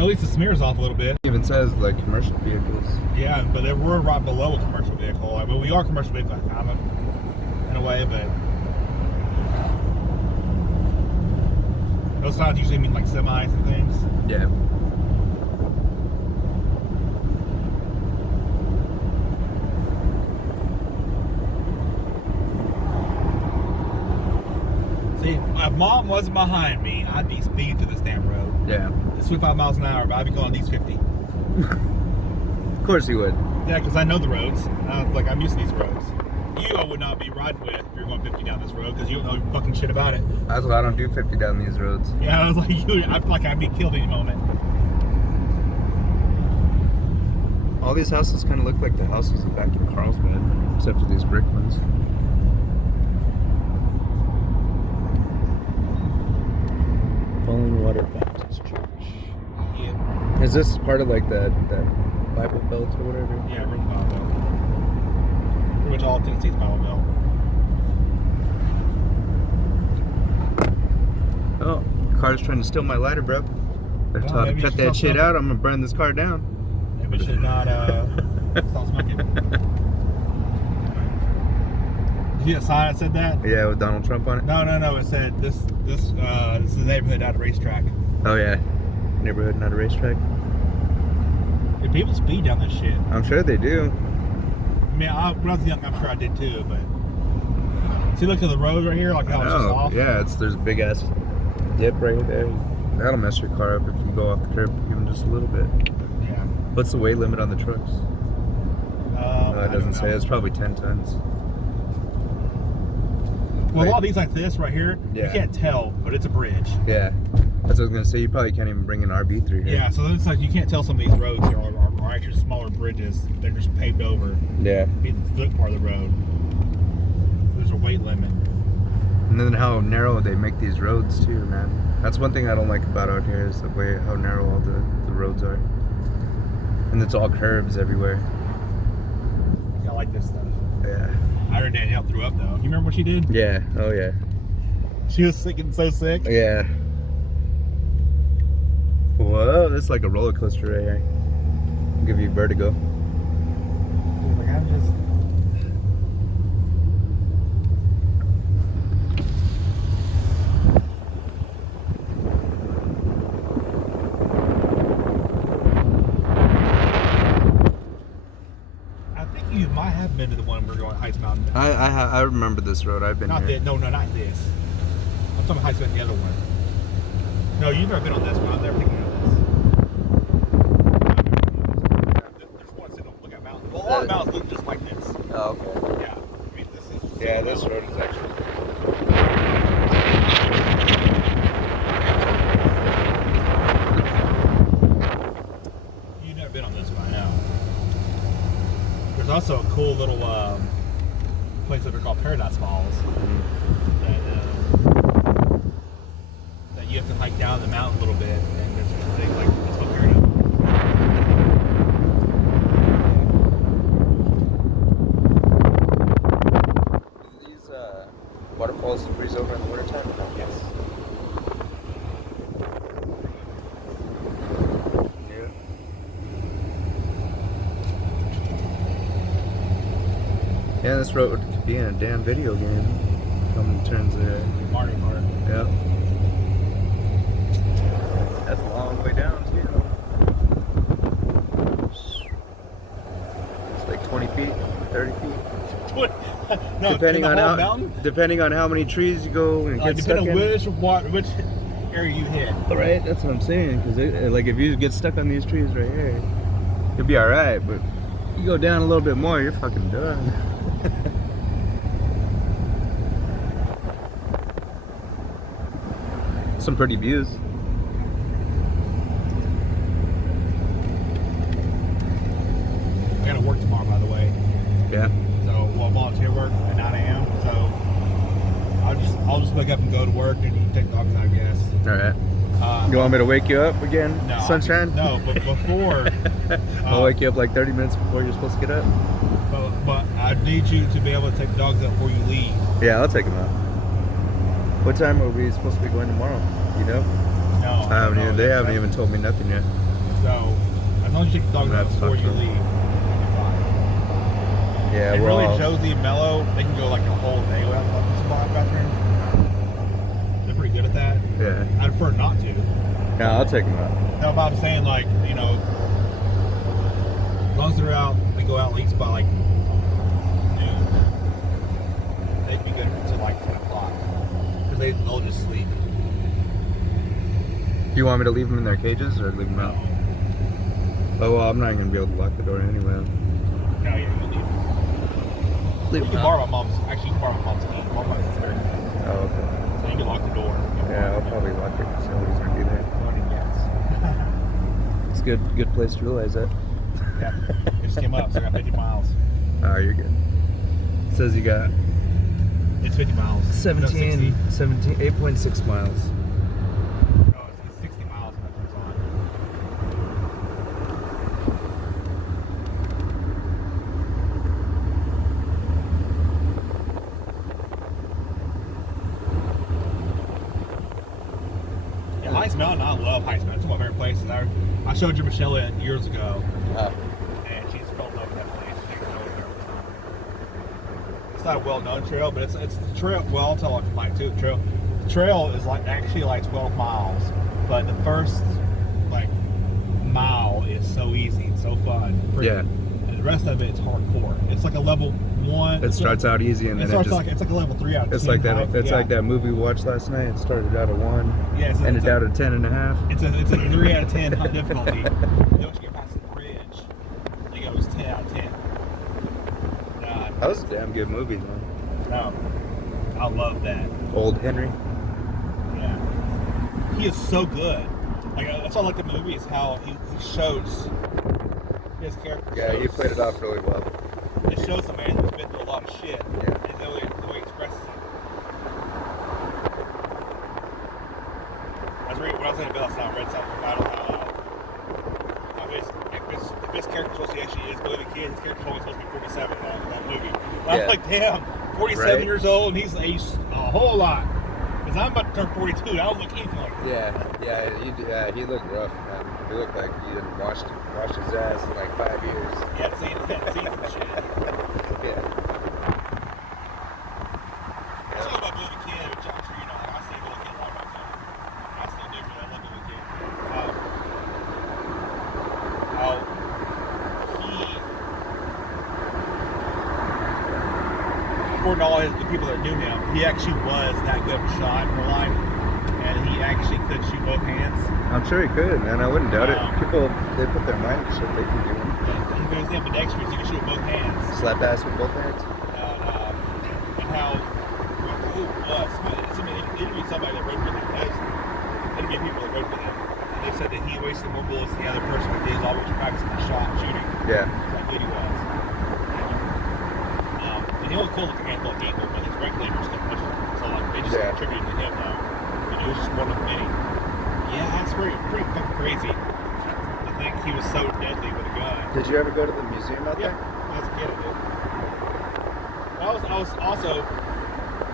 At least the smear's off a little bit. It even says like commercial vehicles. Yeah, but we're right below a commercial vehicle. I mean, we are commercial vehicle, kind of, in a way, but those signs usually mean like semis and things. Yeah. See, if Mom wasn't behind me, I'd be speeding to this damn road. Yeah. It's 25 miles an hour, but I'd be going these 50. Of course you would. Yeah, because I know the roads. Like, I'm used to these roads. You, I would not be riding with if you're going 50 down this road, because you don't know fucking shit about it. That's why I don't do 50 down these roads. Yeah, I was like, I feel like I'd be killed any moment. All these houses kind of look like the houses back in Carlsbad, except for these brick ones. Falling Water Baptist Church. Yeah. Is this part of like that Bible Belt or whatever? Yeah, we're in the Bible Belt. Pretty much all Tennessee's Bible Belt. Oh, car's trying to steal my lighter, bro. They're Well, taught to maybe cut you that should shit stop out. I'm gonna burn this car down. Maybe we should not stop smoking. Did you see a sign that said that? Yeah, with Donald Trump on it. No. It said this is a neighborhood, not a racetrack. Oh yeah, neighborhood, not a racetrack. If people speed down this shit. I'm sure they do. I mean, when I was young, I'm sure I did too. But see, look at the road right here, like how it's just off. Yeah, there's a big ass dip right there. That'll mess your car up if you go off the curb even just a little bit. Yeah. What's the weight limit on the trucks? It doesn't say. It's probably 10 tons. Well, a lot of these like this right here, Yeah. you can't tell, but it's a bridge. Yeah, that's what I was gonna say. You probably can't even bring an RV through here. Yeah, so then it's like you can't tell some of these roads here are actually smaller bridges. They're just paved over. Yeah. Be the thick part of the road. There's a weight limit. And then how narrow they make these roads too, man. That's one thing I don't like about out here is the way how narrow all the roads are. And it's all curves everywhere. I like this stuff. Yeah. Iron Danielle threw up though. You remember what she did? Yeah. Oh yeah. She was sick and so sick. Yeah. Whoa, that's like a roller coaster right here. Give you vertigo. She was like, I'm just. I think you might have been to the one we're going Heights Mountain. I remember this road. I've been Not here. this. No, not this. I'm talking Heights Mountain, the other one. No, you've never been on this one. I've never taken you on this. There's one sitting on Lookout Mountain. Well, a lot of mountains look just like this. Oh, okay. Yeah. I mean, this is. Yeah, this road is actually. You've never been on this one, I know. There's also a cool little place over called Paradise Falls that you have to hike down the mountain a little bit, and there's a big like it's called Paradise. These waterfalls freeze over in the wintertime? Yes. Yeah. Yeah, this road could be in a damn video game. Coming in terms of Mario Kart. yeah. That's a long way down too. It's like 20 feet, 30 feet. No, depending in the on whole how mountain? depending on how many trees you go and get stuck Depending in. on which area you hit. Right, that's what I'm saying. Because like if you get stuck on these trees right here, you'll be all right. But you go down a little bit more, you're fucking done. Some pretty views. I gotta work tomorrow, by the way. Yeah. So, volunteer work at 9 a.m. So, I'll just wake up and go to work and you can take dogs out, I guess. All right. You want me to wake you up again, No, sunshine? No, but before. I'll wake you up like 30 minutes before you're supposed to get up. But I need you to be able to take the dogs out before you leave. Yeah, I'll take them out. What time are we supposed to be going tomorrow? You know? No. They haven't even told me nothing yet. So as long as you take the dogs out That's before you fucked up. leave, you'll be fine. Yeah, And well, really, Josie and Mello, they can go like a whole day without the spot bathroom. They're pretty good at that. yeah. I prefer not to. Yeah, I'll take them out. No, but I'm saying, like, you know, as long as they're out, they go out at least by like noon. They'd be good until like 10 o'clock. Because they'll just sleep. Do you want me to leave them in their cages or leave them out? Oh, well, I'm not even going to be able to lock the door anyway. No, yeah, you'll leave them. Leave You can borrow my mom's, actually, you can borrow my mom's key. Mom might have spare key. Oh, okay. So you can lock the door. Yeah, I'll probably lock it because nobody's going to be there. Yes. It's a good place to realize that. Yeah. It just came up, so I got 50 miles. Oh, you're good. It says you got It's 50 miles. No, 60. 8.6 miles. No, it's 60 miles when that turns on. Yeah, Heist Mountain, I love Heist Mountain. It's one of my favorite places. I showed you Michelle it years ago, and she's fell in love with that place. She takes it over there all the time. It's not a well-known trail, but it's the trail. Well, I'll tell Mike too. The trail is like actually like 12 miles, but the first like mile is so easy and so fun. Yeah. And the rest of it, it's hardcore. It's like a level 1. It starts out easy and It then starts it's like a level 3 out of 10. it's like that. height. It's Yeah. like that movie we watched last night. It started out at 1, Yeah, ended out at 10.5. It's a 3 out of 10 difficulty. Then once you get past the bridge, it goes 10 out of 10. That was a damn good movie, man. No, I love that. Old Henry. Yeah, he is so good. Like that's why I like the movie is how he shows his character. Yeah, he played it off really well. It shows a man who's been through a lot of shit, Yeah. and the way he expresses it. When I was in the bill last night, I read something about how his character supposed to actually is Billy the Kid. His character's only supposed to be 47 in that movie. And I was like, damn, 47 Right. years old, and he's aged a whole lot. Because I'm about to turn 42, and I don't look anything like that. He looked rough, man. He looked like he didn't wash his ass in like 5 years. Yeah, see some shit. Yeah. Let's talk about Billy the Kid, which I'm sure you know. I say Billy the Kid a lot about him. I still do, but I love Billy the Kid. How he, according to all the people that knew him, he actually was that good of a shot in real life, and he actually could shoot both hands. I'm sure he could, man. I wouldn't doubt it. People, they put their mind to shit, they can do it. And he was ambidextrous, he could shoot both hands. Slap ass with both hands? And how, who it was, somebody interviewed somebody that rode with him, interviewed people that rode with him, and they said that he wasted more bullets than the other person because he was always practicing the shot and shooting. Yeah. How good he was. And he only killed like a handful of people, but his regulators didn't much, so like, they just attributed to him though. And he was just one of many. Yeah, that's pretty fucking crazy. I think he was so deadly with a gun. Did you ever go to the museum out Yeah, there? as a kid I did. I was also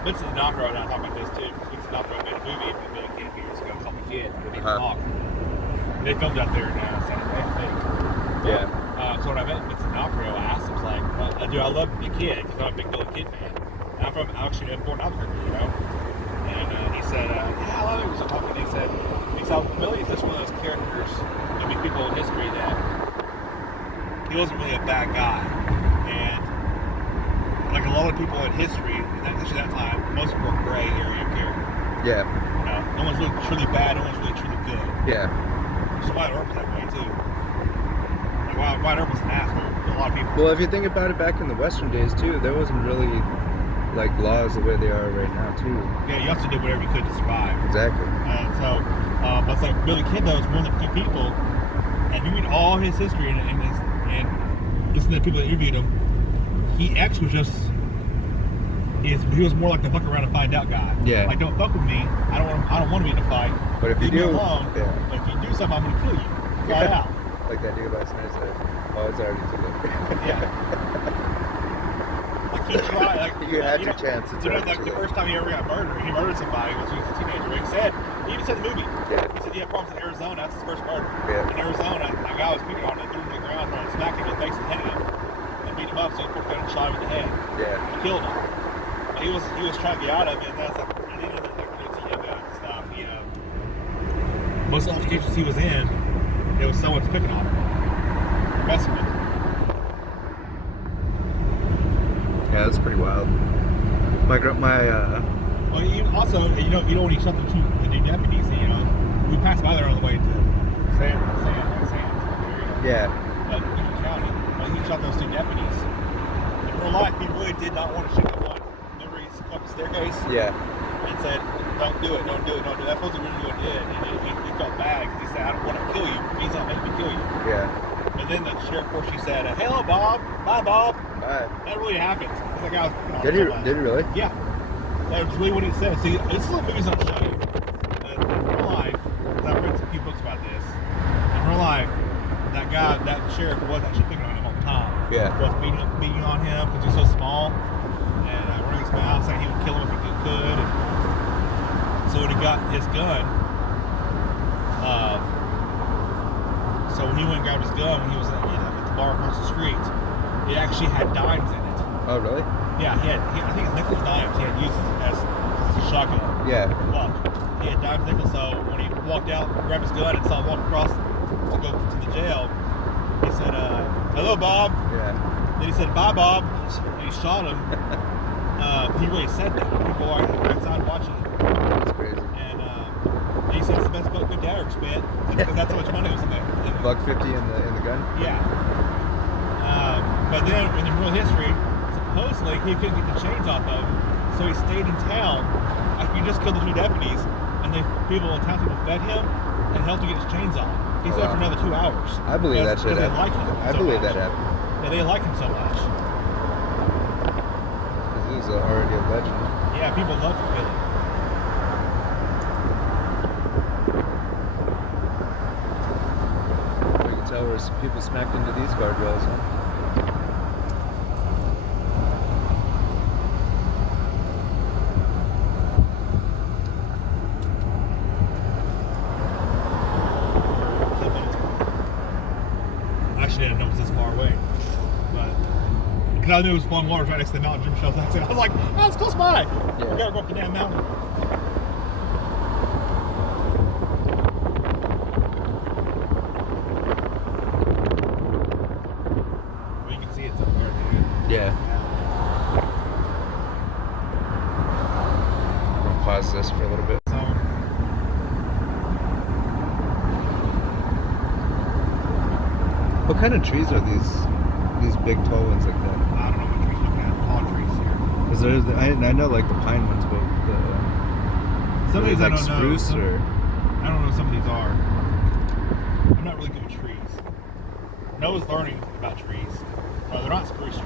Vincent D'Onofrio, and I talk about this too, because Vincent D'Onofrio made a movie about Billy Kid a few years ago called The Kid, with Ethan Hawke. They filmed out there in San Diego, I think. Yeah. So when I met Vincent D'Onofrio, I asked him, like, well, dude, I love The Kid, because I'm a big Billy Kid fan. And I'm from actually born in Albuquerque, you know? And he said, yeah, I love it. So talking, he said, Billy is just one of those characters, I mean, people in history that he wasn't really a bad guy. And like a lot of people in history, especially that time, most people were gray area characters. Yeah. You know, no one's really truly bad, no one's really truly good. Yeah. So Wyatt Earp was that way too. Like Wyatt Earp was an asshole to a lot of people. Well, if you think about it, back in the Western days too, there wasn't really like laws the way they are right now too. Yeah, you also did whatever you could to survive. Exactly. And so, it's like Billy Kid though is one of the few people, and you read all his history and listen to the people that interviewed him, he actually was just. He was more like the fuck around and find out guy. Yeah. Like, don't fuck with me. I don't want to be in a fight. But if you Leave me do, alone. yeah. But if you do something, I'm gonna kill you. Flat out. Like that dude last night said, "Oh, it's already too late." Yeah. Like he tried. Like you had your chance. It's you know, already like too the late. first time he ever got murdered, he murdered somebody when he was a teenager. He was said, he even said the movie. Yeah. He said he had problems in Arizona. That's his first murder. Yeah. In Arizona, a guy was beating on him, threw him to the ground, and smacked him in the face and hit him, and beat him up. So he put him and shot him in the head. Yeah. He killed him. But he was trying to get out of it, and that's like, and then like to yoga and stuff. Most altercations he was in, it was someone's picking on him, messing with him. Yeah, that's pretty wild. Well, also, you know when he shot the two deputies, we passed by there on the way to San Yeah. County. But he shot those two deputies. In real life, he really did not want to shoot the one. Remember, he climbed the staircase? Yeah. And said, "Don't do it, don't do it, don't do it." That wasn't really what he did. He felt bad because he said, "I don't want to kill you. He's not making me kill you." Yeah. And then the sheriff, of course, she said, "Hello, Bob. Bye, Bob." Bye. That really happened. It's like I was. Did he really? Yeah. That was really what he said. See, this is what movies don't show you. In real life, because I've read a few books about this. In real life, that guy, that sheriff, was actually picking on him all the time. Yeah. Was beating on him because he's so small, and running his mouth, saying he would kill him if he could. And so when he got his gun, so when he went and grabbed his gun when he was at the bar across the street, it actually had dimes in it. Oh, really? Yeah, I think it's nickel dimes he had used as a shotgun. Yeah. Luck. He had dimes nickel, so when he walked out, grabbed his gun, and saw him walk across to go to the jail, he said, "Hello, Bob." Yeah. Then he said, "Bye, Bob." And he shot him. He really said that. People are outside watching him. That's crazy. And he said it's the best $1.50 I ever spent because that's how much money was in there. $1.50 in the gun? Yeah. But then in real history, supposedly he couldn't get the chains off of him, so he stayed in town after he just killed the two deputies, and people in town fed him and helped him get his chains off. He's there for another 2 hours. I believe that shit happened. They like him. I believe that happened. Yeah, they like him so much. Because he's already a legend. Yeah, people love Billy. You can tell where some people smacked into these guardrails, huh? I actually didn't know it was this far away, but because I knew it was Plum Waters right next to the mountain Jim Shell's accident. I was like, "Oh, it's close by." Yeah. We gotta go up the damn mountain. Well, you can see it's up there, dude. Yeah. I'll pause this for a little bit. So, What kind of trees are these big tall ones like that? I don't know what trees looking at. Tall trees here. Because I know like the pine ones, but Some of these like I don't know. spruce or I don't know what some of these are. I'm not really good with trees. Noah's learning about trees. No, they're not spruce trees.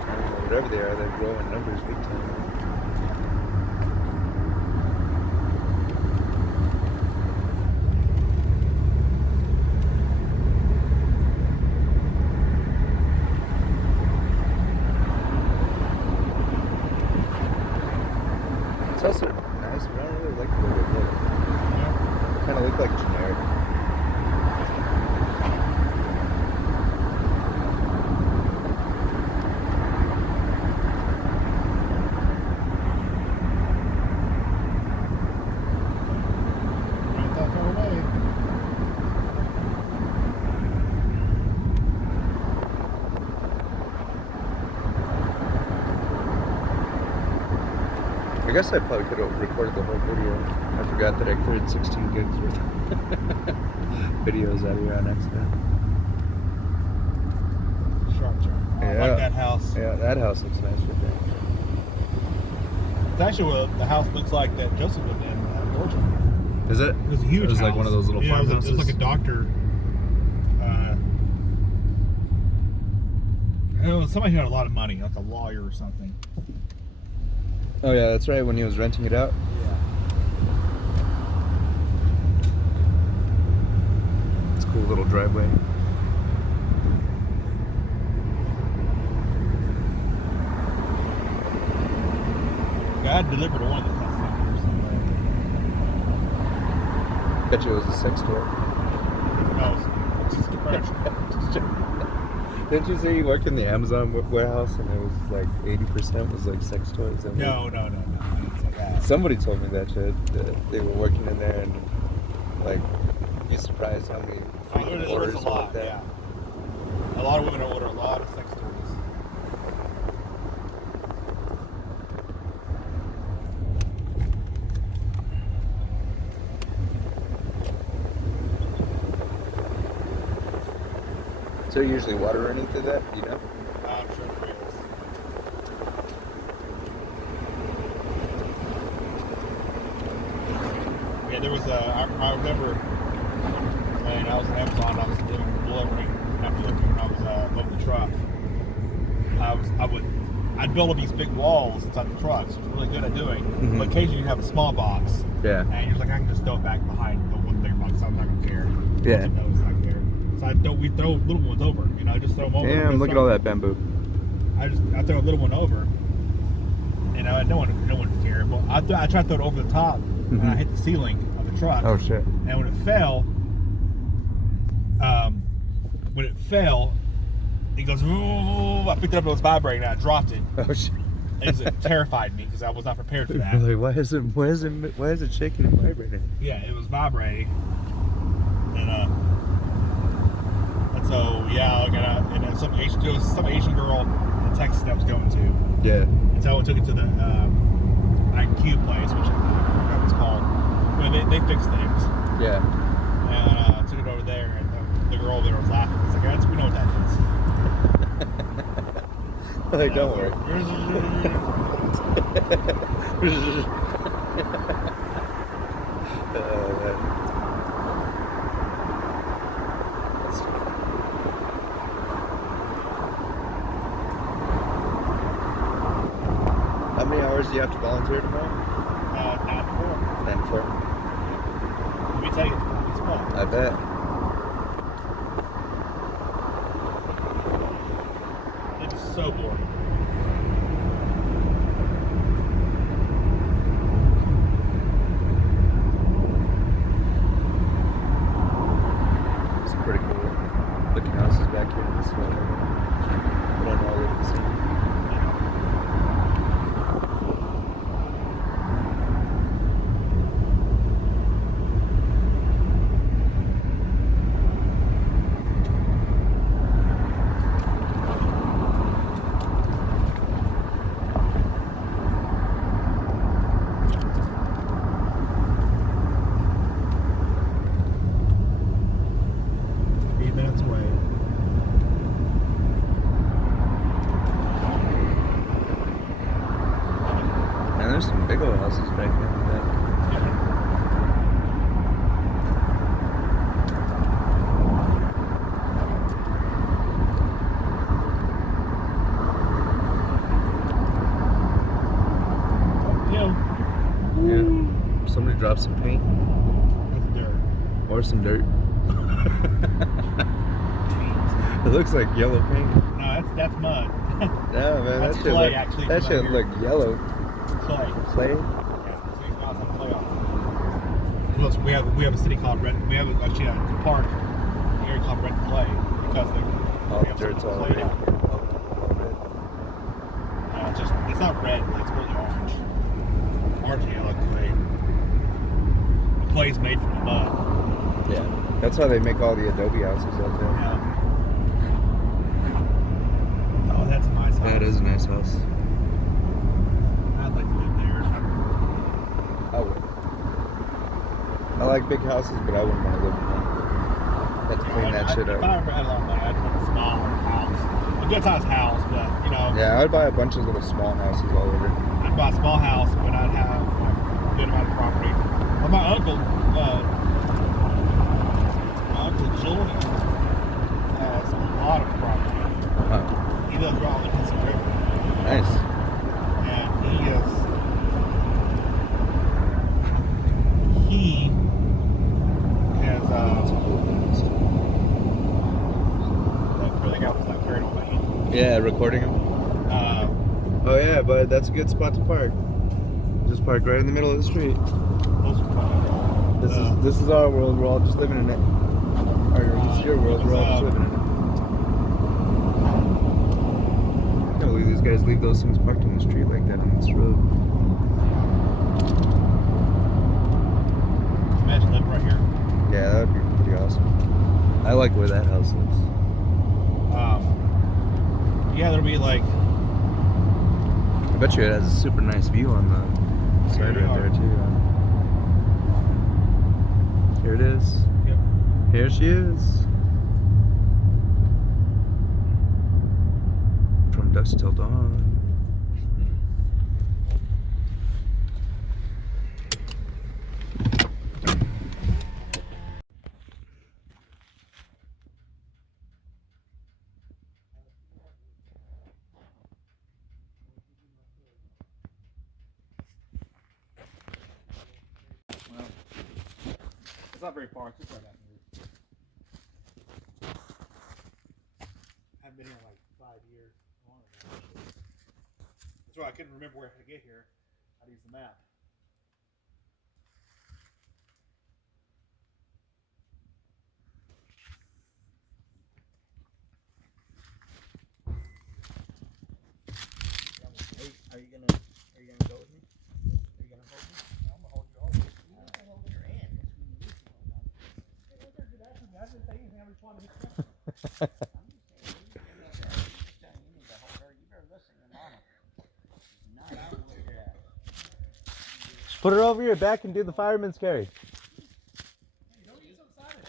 I don't know, whatever they are, they grow in numbers big time. It's also nice, but I don't really like the way they look. Kind of look like generic. Not that far away. I guess I probably could have recorded the whole video. I forgot that I cleared 16 gigs worth of videos out of here on accident. Sharp turn. I Yeah. like that house. Yeah, that house looks nice right there. It's actually what the house looks like that Joseph lived in Georgia. Is it? It was a huge It was house. like one of those little yeah, farmhouses. it was like a doctor. Somebody who had a lot of money, like a lawyer or something. Oh yeah, that's right, when he was renting it out. Yeah. It's a cool little driveway. I had delivered to one of the customers. Bet you it was a sex toy. No, it's furniture. Didn't you say you worked in the Amazon warehouse and it was like 80% was like sex toys? No. I didn't say that. Somebody told me that shit. That they were working in there and like, you're surprised how many freaking orders There's a lot, like that. yeah. A lot of women order a lot of sex toys. So usually water running through that, you know? I'm sure there is. Yeah, there was I remember when I was at Amazon, I was delivering, when I was loading the truck. I'd build up these big walls inside the truck, so it was really good at doing. Mm-hmm. But occasionally you'd have a small box, Yeah. and you're just like, I can just throw it back behind the one big box, so I'm not gonna care. Yeah. So we throw little ones over, just throw them over. Damn, look at all that bamboo. I throw a little one over, and no one would care. Well, I tried to throw it over the top, and I hit the ceiling of the truck. Oh shit. And when it fell, it goes. Ooh, I picked it up, it was vibrating, and I dropped it. Oh shit. It terrified me because I was not prepared for that. Like, why is it shaking and vibrating? Yeah, it was vibrating, and so yeah, and then some Asian girl in Texas that was going to. Yeah. And so I took it to the IQ place, which I forgot what it's called. They fix things. Yeah. And I took it over there, and the girl there was laughing. It's like, we know what that is. Like, don't worry. How many hours do you have to volunteer tomorrow? 9 to 4. 9 to 4. Let me tell you, it's fun. I bet. It is so boring. It's pretty cool. Looking houses back here in this weather. I don't know what to see. There's some big old houses back there. Yeah. Somebody dropped some paint. That's dirt. Or some dirt. It looks like yellow paint. No, that's mud. Yeah, man, That's that shit clay, look, actually, that from shit out here. look yellow. Clay. Clay? Yeah, so you can some clay off. Look, we have a city called Red. We have actually a park here called Red Clay because All we the have dirt's some all clay red. down here. It's not red, but it's really orange. Orange and yellow clay. The clay's made from the mud. Yeah. That's how they make all the adobe houses out there. Yeah. Oh, that's a nice house. That is a nice house. I'd like to live there. I would. I like big houses, but I wouldn't want to live in one. Have to clean that shit If I up. ever had a lot of money, I'd want a smaller house. A good sized house, but Yeah, I'd buy a bunch of little small houses all over. I'd buy a small house, but I'd have like a good amount of property. Well, my uncle Julian has a lot of property. He lives right on the Hudson River. Nice. And he has that really got was like carried on by him. Yeah, recording them. Oh yeah, but that's a good spot to park. just park right in the middle of the street. Those are fun. This is our world. We're all just living in it. Or this is your world. We're all just living in it. I can't believe these guys leave those things parked in the street like that on this road. Imagine living right here. Yeah, that would be pretty awesome. I like where that house is. Yeah, there'll be like. I bet you it has a super nice view on the side right there too. Here it is. Yep. Here she is. From dusk till dawn. Well, it's not very far. It's just right after here. I haven't been here in like 5 years. That's why I couldn't remember where to get here. I'd use the map. Are you gonna go with me? Are you gonna hold me? I'm gonna hold you over. You don't hold your hand. That's when you lose it all the time. I didn't say anything. I responded to his question. I'm just saying, you need to hold her. You better listen to Mama. She's not out where you're at. Just put her over your back and do the fireman's carry. Don't get so excited.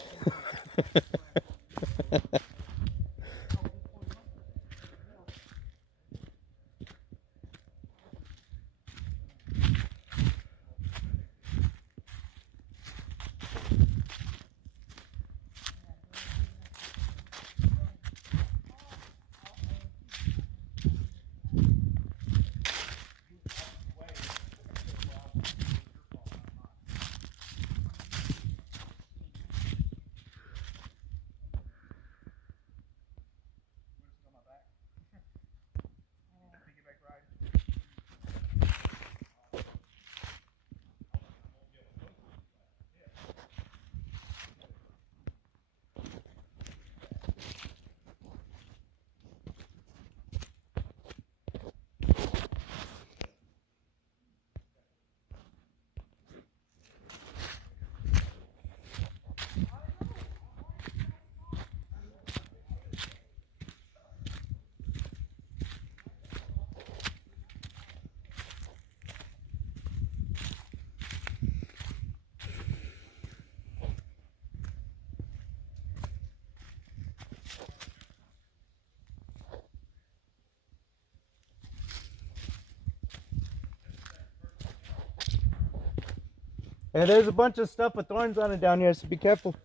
Hey, there's a bunch of stuff with thorns on it down here, so be careful.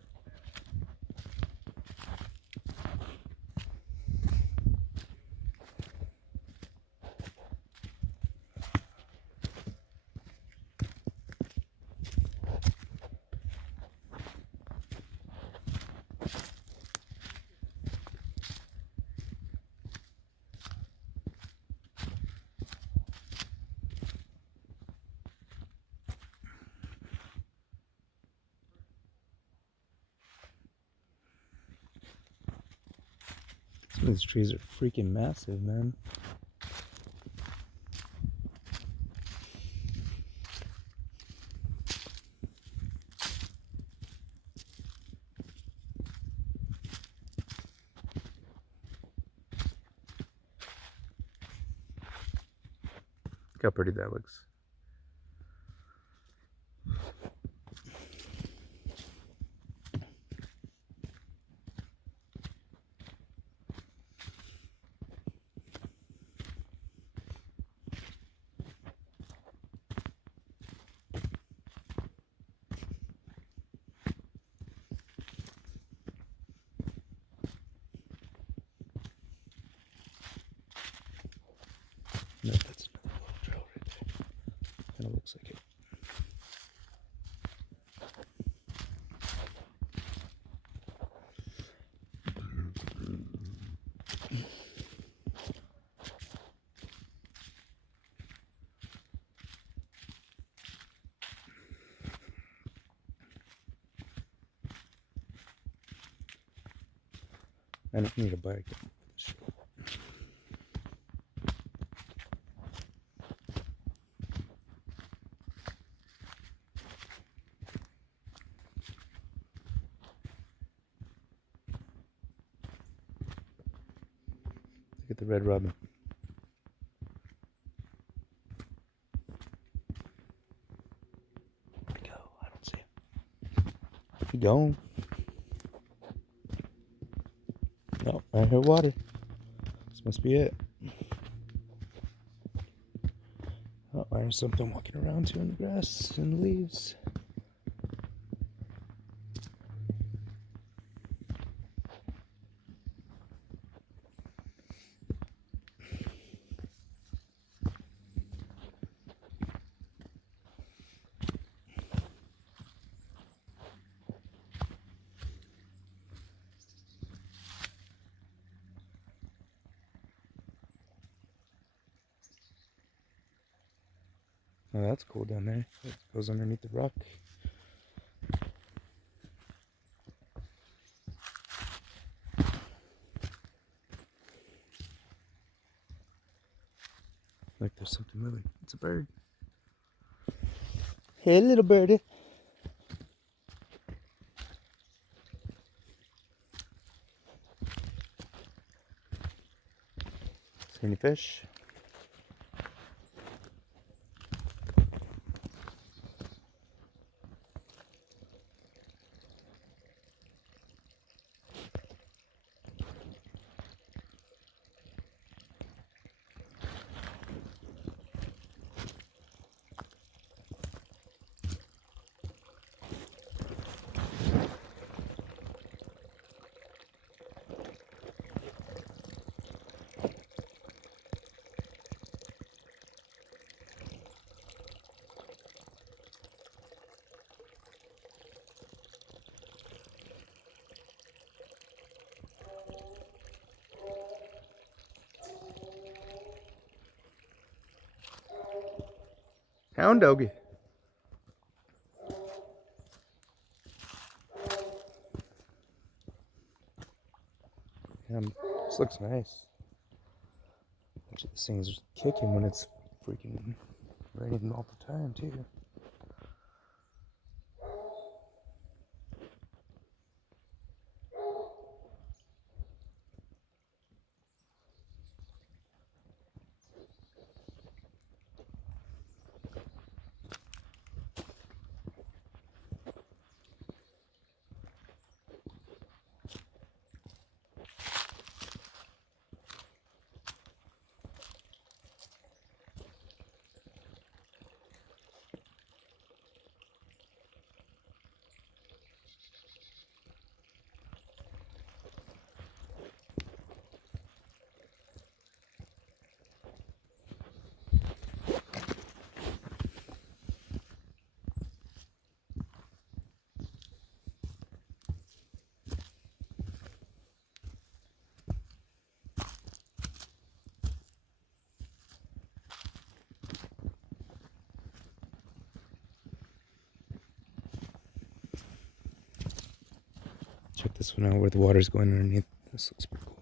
Some of these trees are freaking massive, man. Look how pretty that looks. No, that's another little trail right there. I don't need a bike. Look at the red robin. Where'd he go? I don't see him. He gone. No, I hear water. This must be it. Oh, there's something walking around too in the grass and the leaves. Oh, that's cool down there. It goes underneath the rock. Like there's something moving. It's a bird. Hey, little birdie. See any fish? Hound doggy. This looks nice. This thing's kicking when it's freaking raining all the time too. Check this one out where the water's going underneath. This looks pretty cool.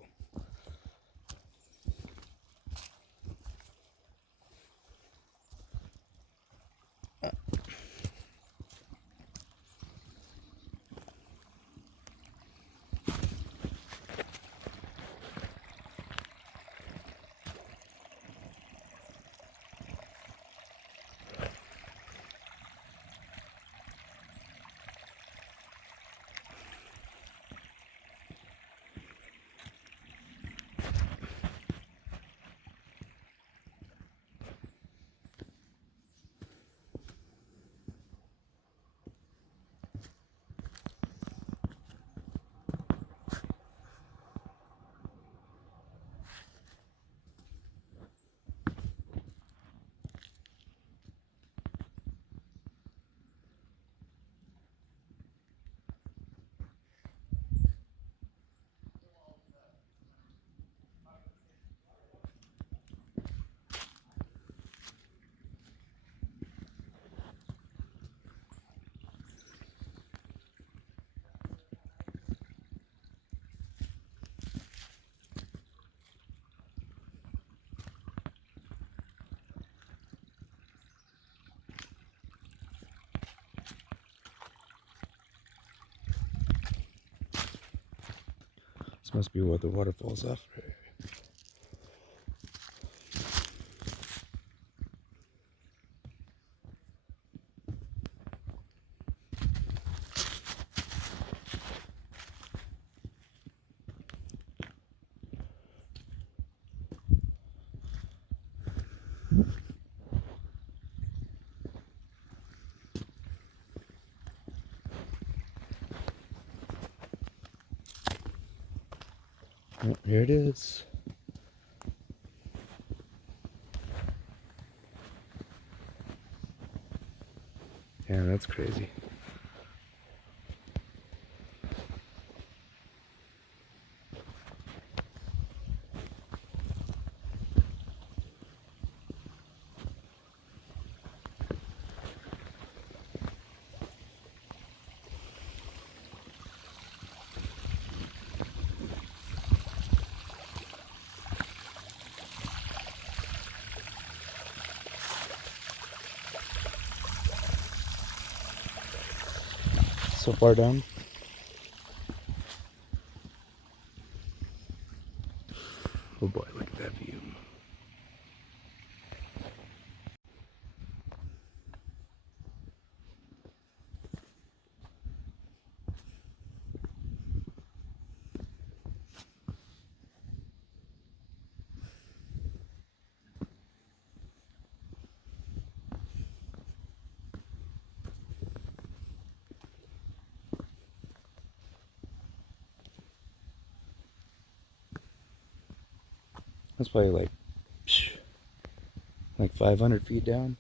This must be where the water falls off. Right? Oh, here it is. Yeah, that's crazy. So far down. Oh boy, look at that view. That's probably like 500 feet down.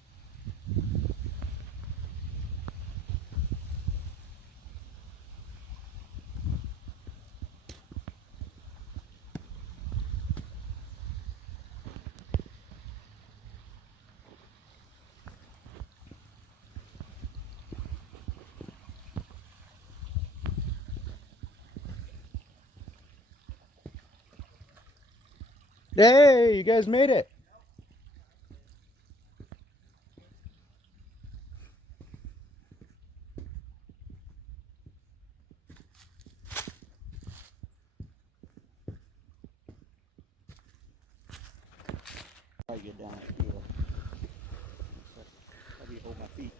Hey, you guys made it. I get down here. Let me hold my feet.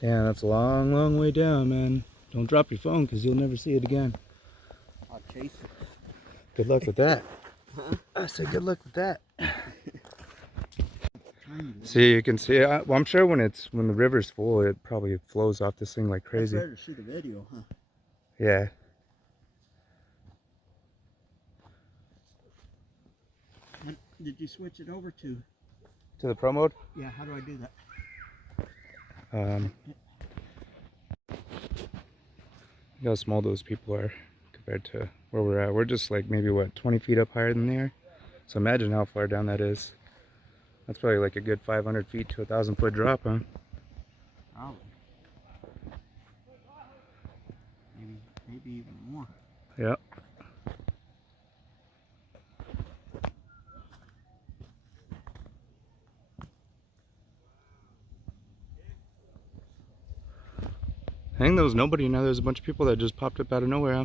Yeah, that's a long, long way down, man. Don't drop your phone because you'll never see it again. I'll chase it. Good luck with that. Huh? I said good luck with that. Trying to See, you can see it. Well, I'm sure when the river's full, it probably flows off this thing like That's crazy. better to shoot a video, huh? Yeah. Did you switch it over to? To the pro mode? Yeah, how do I do that? Look how small those people are compared to where we're at. We're just like maybe what, 20 feet up higher than they are. So imagine how far down that is. That's probably like a good 500 feet to 1,000-foot drop, huh? Probably. Maybe even more. Yeah. I think there was nobody now. There's a bunch of people that just popped up out of nowhere, huh?